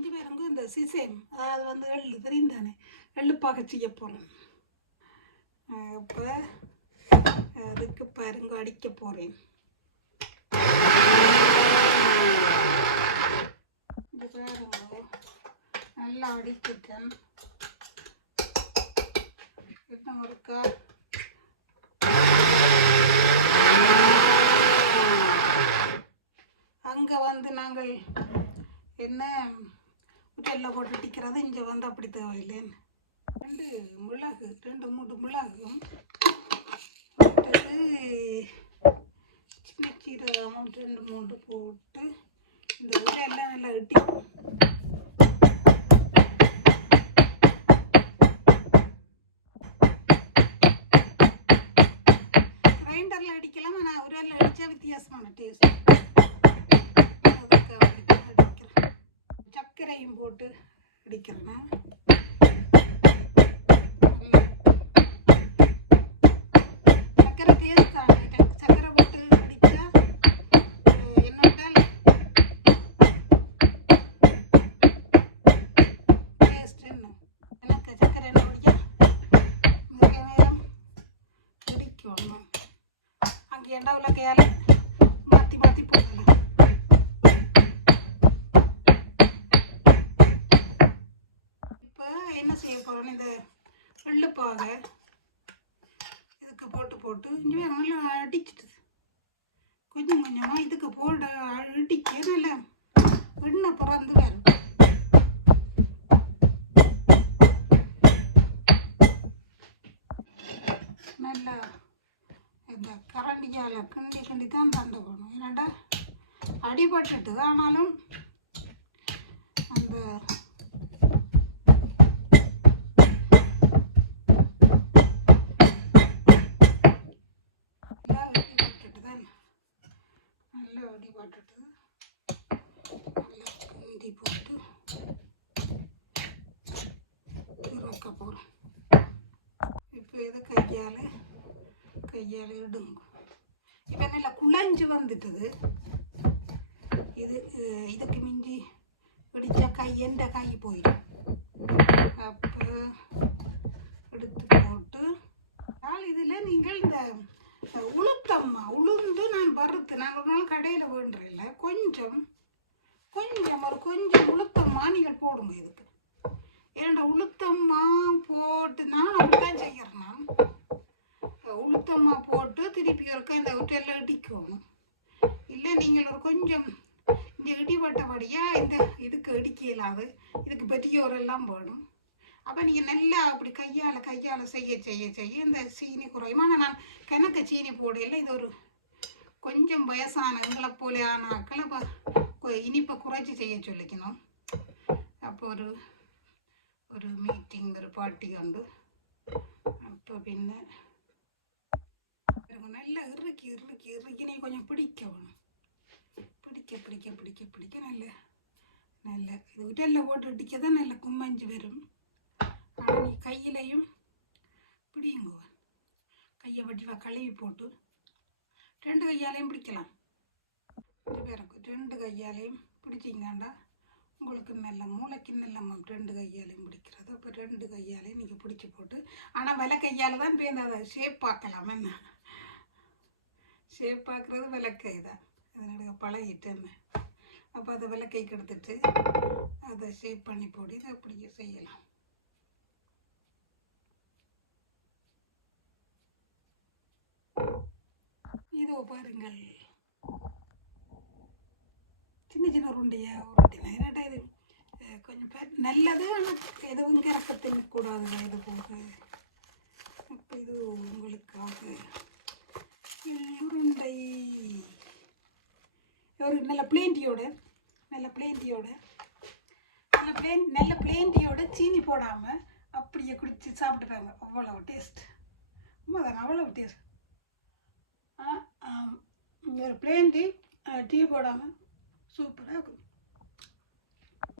இஞ்சி பேருங்க இந்த சிசேம் அதாவது வந்து எள்ளு தெரியும் தானே, எள்ளு பாக செய்ய போகிறேன். இப்போ அதுக்கு பாருங்க அடிக்க போகிறேன். இது பாருங்க நல்லா அடிக்கிட்டேன். இன்னும் ஒருக்கா அங்கே வந்து நாங்கள் என்ன உடலில் போட்டு அடிக்கிறது, இங்கே வந்து அப்படி தேவையில்லைன்னு. 2 மிளகு 2-3 மிளகும் சின்ன சீரகம் 2-3 போட்டு இந்த உடலெல்லாம் நல்லா இடிக்கும். கிரைண்டரில் அடிக்கலாம், ஆனால் உடலில் அடித்தா வித்தியாசமான டேஸ்ட். சர்க்கரையும் போட்டு அடிக்கிறேன். சர்க்கரை டேஸ்ட் தான். சர்க்கரை போட்டு அடித்தா என்னோட டேஸ்ட் என்ன எனக்கு சர்க்கரை என்னோடைய மிக நேரம் பிடிக்கணும். அங்கே எண்ணெய் உலக்கையால் மாற்றி மாற்றி போடணும். என்ன செய்ய போகிறோன்னு இந்த வெள்ளைப்பாக இதுக்கு போட்டு இங்கே நல்லா அடிச்சிட்டு கொஞ்சம் கொஞ்சமாக இதுக்கு போட அடிக்க நல்லா வெண்ணெய் பிறந்து வரும். நல்லா இந்த கரண்டியால் கிண்டி தான் தண்டை போடணும். ஏன்னாண்டா அடிபட்டுட்டு ஆனாலும் அந்த போட்டுட்டு நல்லா கிண்டி போட்டு வைக்க போகிறோம். இப்போ இதை கையால் இடுங்க. இப்போ நல்லா குழஞ்சு வந்துட்டுது. இதுக்கு மிஞ்சி பிடிச்சா எந்த கை போயிடும். அப்போ எடுத்து போட்டு இதில் நீங்கள் இந்த உளுத்தம்மா உளுந்து நான் வறுத்து நாங்கள் ஒரு நாள் கடையில் வேண்டுறதில்ல, கொஞ்சம் உளுத்தம்மா நீங்கள் போடுங்க இதுக்கு. ஏன்னா உளுத்தம்மா போட்டு நான் அப்படித்தான் செய்கிறேன். நான் உளுத்தம்மா போட்டு திருப்பி இருக்க இந்த உட்டெல்லாம் இடிக்கணும். இல்லை நீங்கள் ஒரு கொஞ்சம் இங்கே இடிபட்டபடியாக இந்த இதுக்கு இடிக்க இல்லாது, இதுக்கு பெட்டியோரெல்லாம் வேணும். அப்போ நீங்கள் நல்லா அப்படி கையால் செய்ய இந்த சீனி குறையுமா. நான் கணக்கு சீனி போடையில் இது ஒரு கொஞ்சம் வயசான எங்களை போல ஆனாக்களை இனிப்பை குறைச்சி செய்ய சொல்லிக்கணும். அப்போ ஒரு மீட்டிங் ஒரு பார்ட்டி உண்டு. அப்போ பின்ன நல்லா இறுக்கி நீ கொஞ்சம் பிடிக்கணும். பிடிக்க நல்ல இது உடலில் போட்டு அடிக்க தான் நல்ல கும்மஞ்சு வரும். ஆனால் நீ கையிலையும் பிடிங்க. கையை வடிவா கழுவி போட்டு 2 கையாலையும் பிடிக்கலாம். 2 கையாலையும் பிடிச்சிங்கண்டா உங்களுக்கு நல்ல மூளைக்கு நல்ல 2 கையாலையும் பிடிக்கிறது. அப்போ 2 கையாலையும் நீங்கள் பிடிச்சி போட்டு, ஆனால் விலை கையால் தான் போய் அதை ஷேப் பார்க்கலாம். என்ன ஷேப் பார்க்குறது விளக்கை தான். அதனுடைய பழகிட்டேன்னு அப்போ அதை விளக்கைக்கு எடுத்துட்டு அதை ஷேப் பண்ணி போட்டு இதை அப்படியே செய்யலாம். இதோ பாருங்கள், சின்ன உருட்டினா ஏன்னாட்டா இது கொஞ்சம் பேர் நல்லது. ஆனால் எதுவும் கிறக்கத்தில் கூடாது. இது போக இப்போ இது உங்களுக்காக உருண்டை ஒரு நல்ல பிளேண்டியோட சீனி போடாமல் அப்படியே குடிச்சு சாப்பிட்டுப்பாங்க. அவ்வளவு டேஸ்ட். அவ்வளவு டேஸ்ட். ஒரு பிளேன் டீ போடாமல் சூப்பராக இருக்கும்.